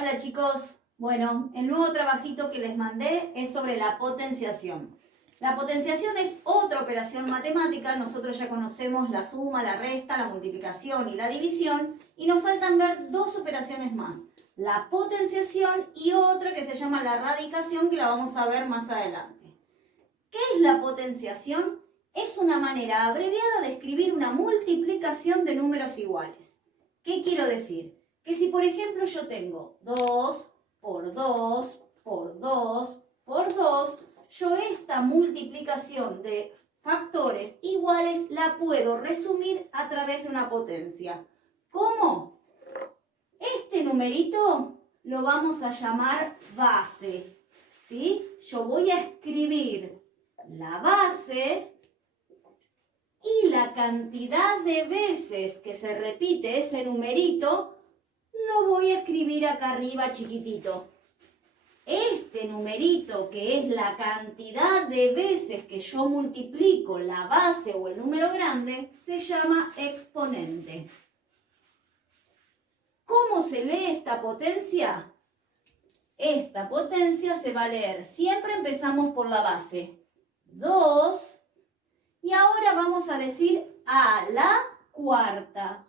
Hola chicos, bueno, el nuevo trabajito que les mandé es sobre la potenciación. La potenciación es otra operación matemática, nosotros ya conocemos la suma, la resta, la multiplicación y la división y nos faltan ver dos operaciones más, la potenciación y otra que se llama la radicación que la vamos a ver más adelante. ¿Qué es la potenciación? Es una manera abreviada de escribir una multiplicación de números iguales. ¿Qué quiero decir? Que si por ejemplo yo tengo 2 por 2 por 2 por 2, yo esta multiplicación de factores iguales la puedo resumir a través de una potencia. ¿Cómo? Este numerito lo vamos a llamar base, ¿sí? Yo voy a escribir la base y la cantidad de veces que se repite ese numerito lo voy a escribir acá arriba chiquitito. Este numerito, que es la cantidad de veces que yo multiplico la base o el número grande, se llama exponente. ¿Cómo se lee esta potencia? Esta potencia se va a leer, siempre empezamos por la base. 2, y ahora vamos a decir a la cuarta.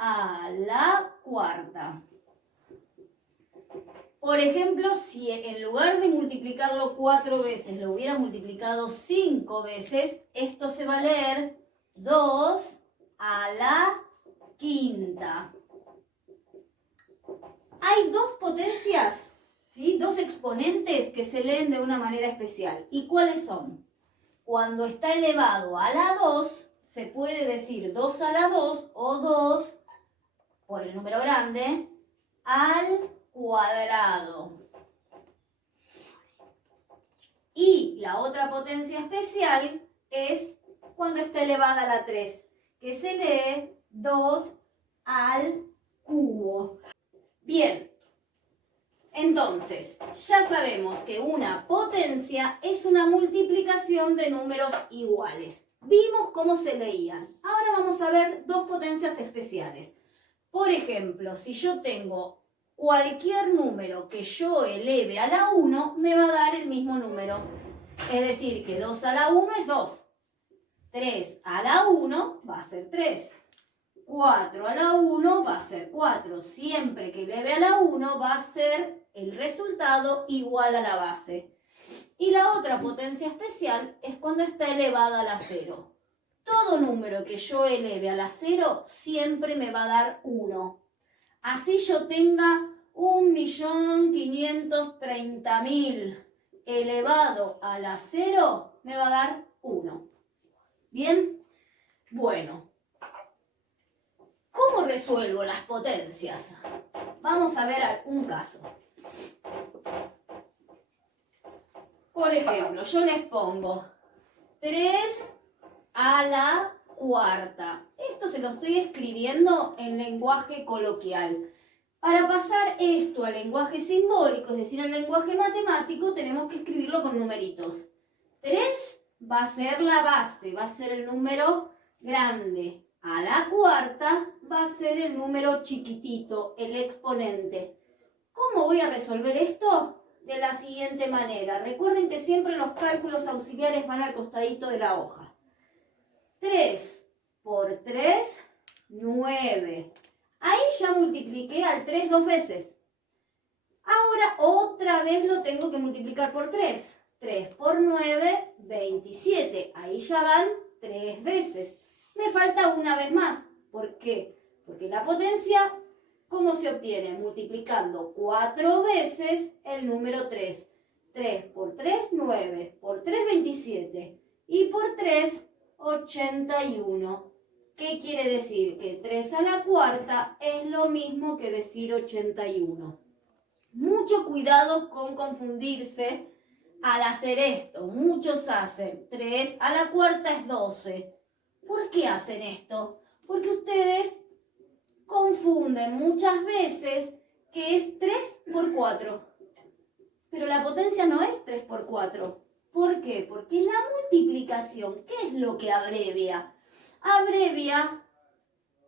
A la cuarta. Por ejemplo, si en lugar de multiplicarlo 4 veces, lo hubiera multiplicado 5 veces, esto se va a leer 2 a la quinta. Hay dos potencias, ¿sí? Dos exponentes que se leen de una manera especial. ¿Y cuáles son? Cuando está elevado a la 2, se puede decir 2 a la 2 o 2 por el número grande al cuadrado. Y la otra potencia especial es cuando está elevada a la 3, que se lee 2 al cubo. Bien, entonces ya sabemos que una potencia es una multiplicación de números iguales. Vimos cómo se leían. Ahora vamos a ver dos potencias especiales. Por ejemplo, si yo tengo cualquier número que yo eleve a la 1, me va a dar el mismo número. Es decir, que 2 a la 1 es 2. 3 a la 1 va a ser 3. 4 a la 1 va a ser 4. Siempre que eleve a la 1 va a ser el resultado igual a la base. Y la otra potencia especial es cuando está elevada a la 0. Todo número que yo eleve a la 0 siempre me va a dar 1. Así yo tenga 1.530.000 elevado a la 0, me va a dar 1. ¿Bien? Bueno, ¿cómo resuelvo las potencias? Vamos a ver un caso. Por ejemplo, yo les pongo 3 a la cuarta. Esto se lo estoy escribiendo en lenguaje coloquial. Para pasar esto al lenguaje simbólico, es decir, al lenguaje matemático, tenemos que escribirlo con numeritos. 3 va a ser la base, va a ser el número grande. A la cuarta va a ser el número chiquitito, el exponente. ¿Cómo voy a resolver esto? De la siguiente manera. Recuerden que siempre los cálculos auxiliares van al costadito de la hoja. 3 por 3, 9. Ahí ya multipliqué al 3 dos veces. Ahora otra vez lo tengo que multiplicar por 3. 3 por 9, 27. Ahí ya van 3 veces. Me falta una vez más. ¿Por qué? Porque la potencia, ¿cómo se obtiene? Multiplicando 4 veces el número 3. 3 por 3, 9. Por 3, 27. Y por 3, 81. ¿Qué quiere decir? Que 3 a la cuarta es lo mismo que decir 81. Mucho cuidado con confundirse al hacer esto. Muchos hacen 3 a la cuarta es 12. ¿Por qué hacen esto? Porque ustedes confunden muchas veces que es 3 por 4. Pero la potencia no es 3 por 4. ¿Por qué? Porque la multiplicación, ¿qué es lo que abrevia? Abrevia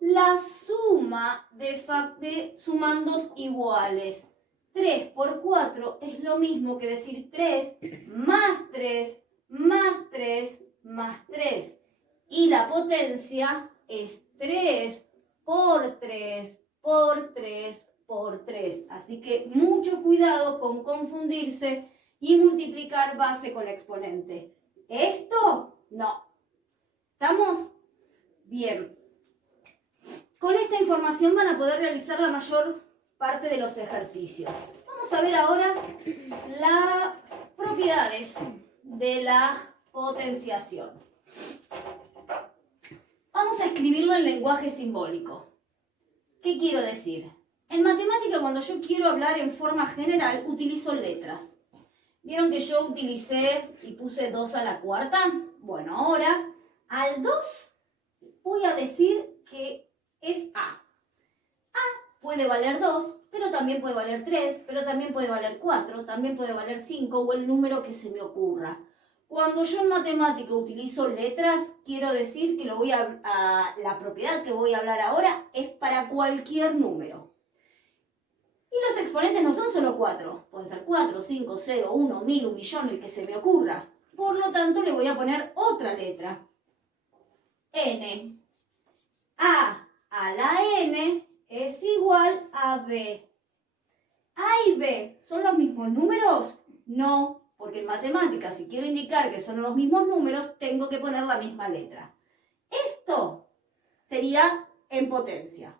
la suma de sumandos iguales. 3 por 4 es lo mismo que decir 3 más 3 más 3 más 3. Y la potencia es 3 por 3 por 3 por 3. Así que mucho cuidado con confundirse y multiplicar base con exponente. Esto no. ¿Estamos? Bien. Con esta información van a poder realizar la mayor parte de los ejercicios. Vamos a ver ahora las propiedades de la potenciación. Vamos a escribirlo en lenguaje simbólico. ¿Qué quiero decir? En matemática, cuando yo quiero hablar en forma general, utilizo letras. ¿Vieron que yo utilicé y puse 2 a la cuarta? Bueno, ahora al 2 voy a decir que es A. A puede valer 2, pero también puede valer 3, pero también puede valer 4, también puede valer 5 o el número que se me ocurra. Cuando yo en matemática utilizo letras, quiero decir que la propiedad que voy a hablar ahora es para cualquier número. Y los exponentes no son solo 4, pueden ser 4, 5, 0, 1, 1000, 1.000.000, el que se me ocurra. Por lo tanto, le voy a poner otra letra. N. A la N es igual a B. ¿A y B son los mismos números? No, porque en matemáticas, si quiero indicar que son los mismos números, tengo que poner la misma letra. Esto sería en potencia.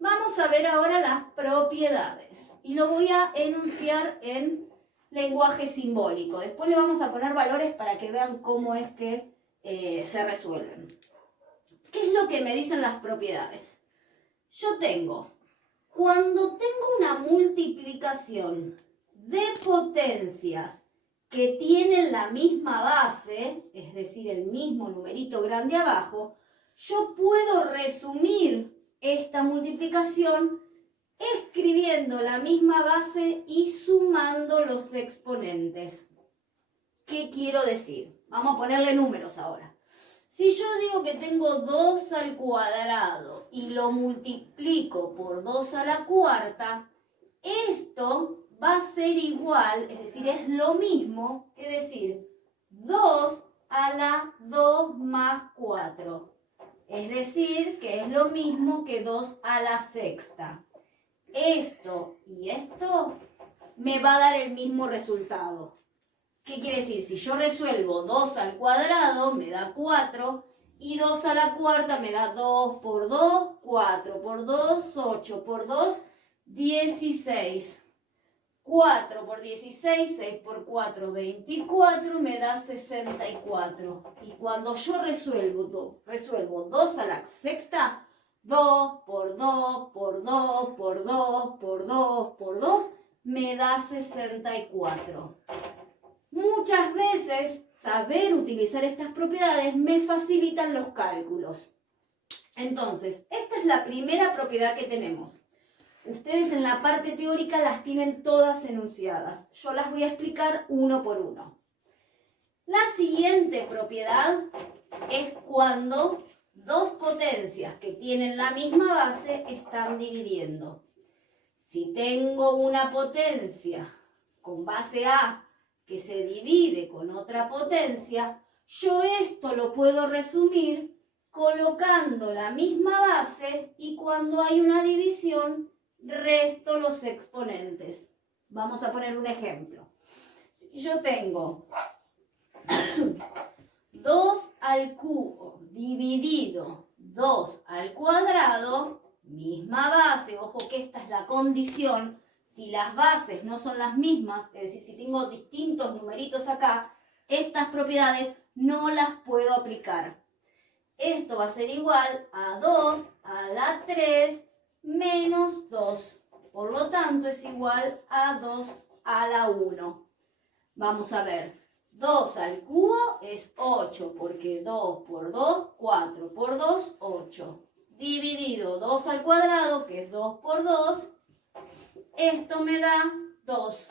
Vamos a ver ahora las propiedades. Y lo voy a enunciar en lenguaje simbólico. Después le vamos a poner valores para que vean cómo es que se resuelven. ¿Qué es lo que me dicen las propiedades? Yo tengo, cuando tengo una multiplicación de potencias que tienen la misma base, es decir, el mismo numerito grande abajo, yo puedo resumir esta multiplicación escribiendo la misma base y sumando los exponentes. ¿Qué quiero decir? Vamos a ponerle números ahora. Si yo digo que tengo 2 al cuadrado y lo multiplico por 2 a la cuarta, esto va a ser igual, es decir, es lo mismo que decir 2 a la 2 más 4. Es decir, que es lo mismo que 2 a la sexta. Esto y esto me va a dar el mismo resultado. ¿Qué quiere decir? Si yo resuelvo 2 al cuadrado, me da 4, y 2 a la cuarta me da 2 por 2, 4 por 2, 8 por 2, 16. 4 por 16, 6 por 4, 24, me da 64. Y cuando yo resuelvo 2 a la sexta, 2 por 2 por 2 por 2 por 2 por 2, me da 64. Muchas veces saber utilizar estas propiedades me facilitan los cálculos. Entonces, esta es la primera propiedad que tenemos. Ustedes en la parte teórica las tienen todas enunciadas. Yo las voy a explicar uno por uno. La siguiente propiedad es cuando dos potencias que tienen la misma base están dividiendo. Si tengo una potencia con base A que se divide con otra potencia, yo esto lo puedo resumir colocando la misma base y cuando hay una división, resto los exponentes. Vamos a poner un ejemplo. Si yo tengo 2 al cubo dividido 2 al cuadrado, misma base, ojo que esta es la condición, si las bases no son las mismas, es decir, si tengo distintos numeritos acá, estas propiedades no las puedo aplicar. Esto va a ser igual a 2 a la 3 menos 2. Por lo tanto, es igual a 2 a la 1. Vamos a ver. 2 al cubo es 8, porque 2 por 2, 4 por 2, 8. Dividido 2 al cuadrado, que es 2 por 2, esto me da 2.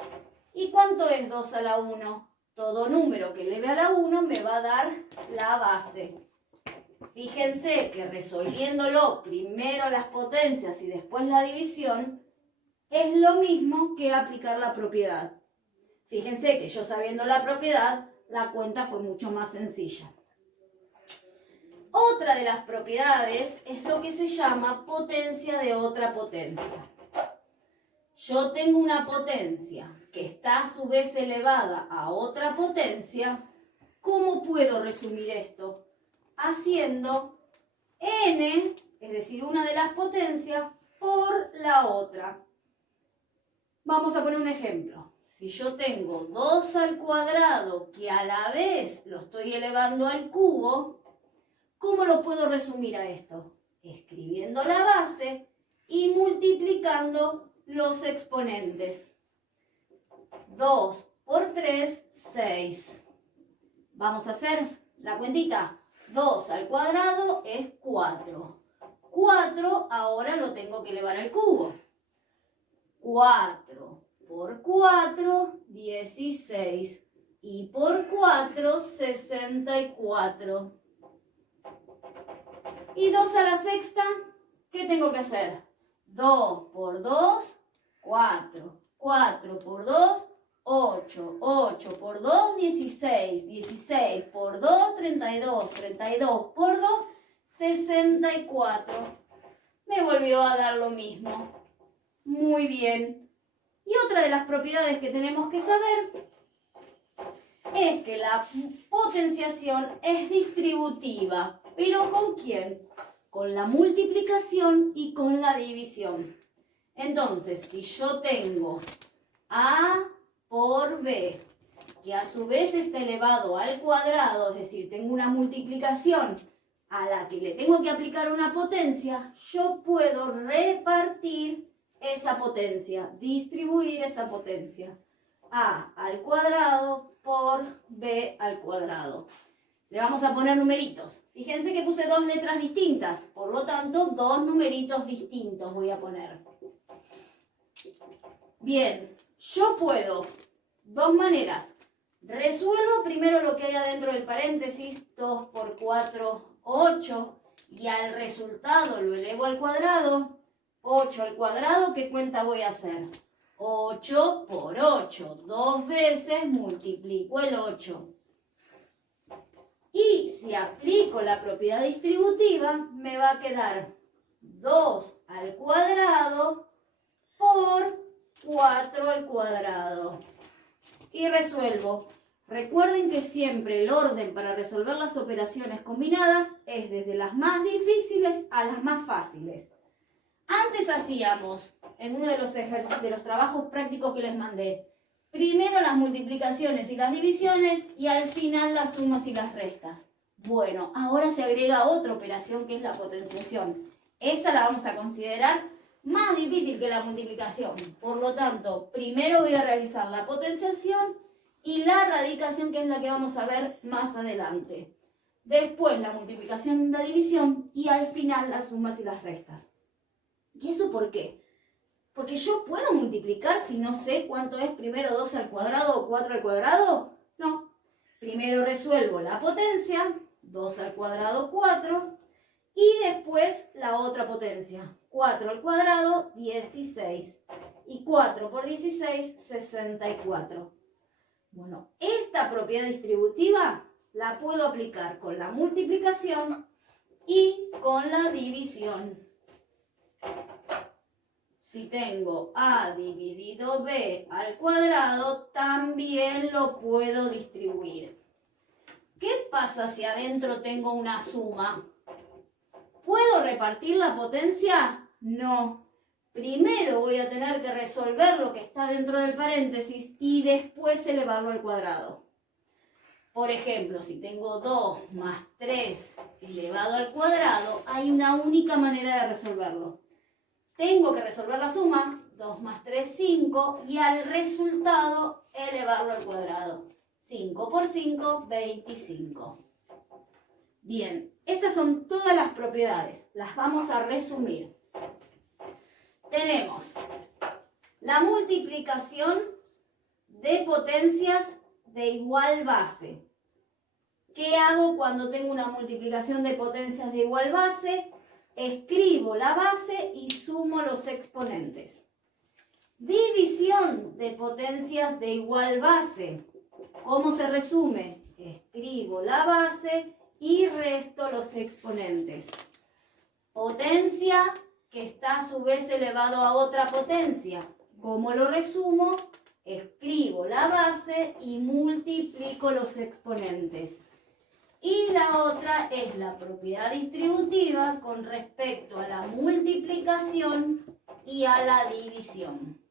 ¿Y cuánto es 2 a la 1? Todo número que eleve a la 1 me va a dar la base. Fíjense que resolviéndolo primero las potencias y después la división, es lo mismo que aplicar la propiedad. Fíjense que yo sabiendo la propiedad, la cuenta fue mucho más sencilla. Otra de las propiedades es lo que se llama potencia de otra potencia. Yo tengo una potencia que está a su vez elevada a otra potencia. ¿Cómo puedo resumir esto? Haciendo n, es decir, una de las potencias, por la otra. Vamos a poner un ejemplo. Si yo tengo 2 al cuadrado que a la vez lo estoy elevando al cubo, ¿cómo lo puedo resumir a esto? Escribiendo la base y multiplicando los exponentes. 2 por 3, 6. Vamos a hacer la cuentita. 2 al cuadrado es 4. 4 ahora lo tengo que elevar al cubo. 4 por 4, 16. Y por 4, 64. Y 2 a la sexta, ¿qué tengo que hacer? 2 por 2, 4. 4 por 2, 8. 8 por 2, 16. 16 por 2, 32. 32 por 2, 64. Me volvió a dar lo mismo. Muy bien. Y otra de las propiedades que tenemos que saber es que la potenciación es distributiva. ¿Pero con quién? Con la multiplicación y con la división. Entonces, si yo tengo A por B, que a su vez está elevado al cuadrado, es decir, tengo una multiplicación a la que le tengo que aplicar una potencia, yo puedo repartir esa potencia, distribuir esa potencia. A al cuadrado por B al cuadrado. Le vamos a poner numeritos. Fíjense que puse 2 letras distintas, por lo tanto, 2 numeritos distintos voy a poner. Bien, yo puedo, 2 maneras. Resuelvo primero lo que hay adentro del paréntesis, 2 por 4, 8, y al resultado lo elevo al cuadrado. 8 al cuadrado, ¿qué cuenta voy a hacer? 8 por 8, 2 veces multiplico el 8. Y si aplico la propiedad distributiva, me va a quedar 2 al cuadrado por 4 al cuadrado. Y resuelvo. Recuerden que siempre el orden para resolver las operaciones combinadas es desde las más difíciles a las más fáciles. Antes hacíamos, en uno de los trabajos prácticos que les mandé, primero las multiplicaciones y las divisiones y al final las sumas y las restas. Bueno, ahora se agrega otra operación que es la potenciación. Esa la vamos a considerar más difícil que la multiplicación. Por lo tanto, primero voy a realizar la potenciación y la radicación, que es la que vamos a ver más adelante. Después la multiplicación y la división y al final las sumas y las restas. ¿Y eso por qué? Porque yo puedo multiplicar si no sé cuánto es primero 2 al cuadrado o 4 al cuadrado. No. Primero resuelvo la potencia, 2 al cuadrado 4, y después la otra potencia, 4 al cuadrado 16. Y 4 por 16, 64. Bueno, esta propiedad distributiva la puedo aplicar con la multiplicación y con la división. Si tengo A dividido B al cuadrado, también lo puedo distribuir. ¿Qué pasa si adentro tengo una suma? ¿Puedo repartir la potencia? No. Primero voy a tener que resolver lo que está dentro del paréntesis y después elevarlo al cuadrado. Por ejemplo, si tengo 2 más 3 elevado al cuadrado, hay una única manera de resolverlo. Tengo que resolver la suma, 2 más 3, 5, y al resultado elevarlo al cuadrado. 5 por 5, 25. Bien, estas son todas las propiedades. Las vamos a resumir. Tenemos la multiplicación de potencias de igual base. ¿Qué hago cuando tengo una multiplicación de potencias de igual base? Escribo la base y sumo los exponentes. División de potencias de igual base. ¿Cómo se resume? Escribo la base y resto los exponentes. Potencia que está a su vez elevado a otra potencia. ¿Cómo lo resumo? Escribo la base y multiplico los exponentes. Y la otra es la propiedad distributiva con respecto a la multiplicación y a la división.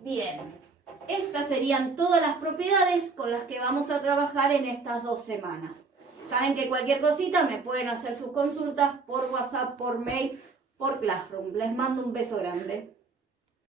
Bien, estas serían todas las propiedades con las que vamos a trabajar en estas 2 semanas. Saben que cualquier cosita me pueden hacer sus consultas por WhatsApp, por mail, por Classroom. Les mando un beso grande.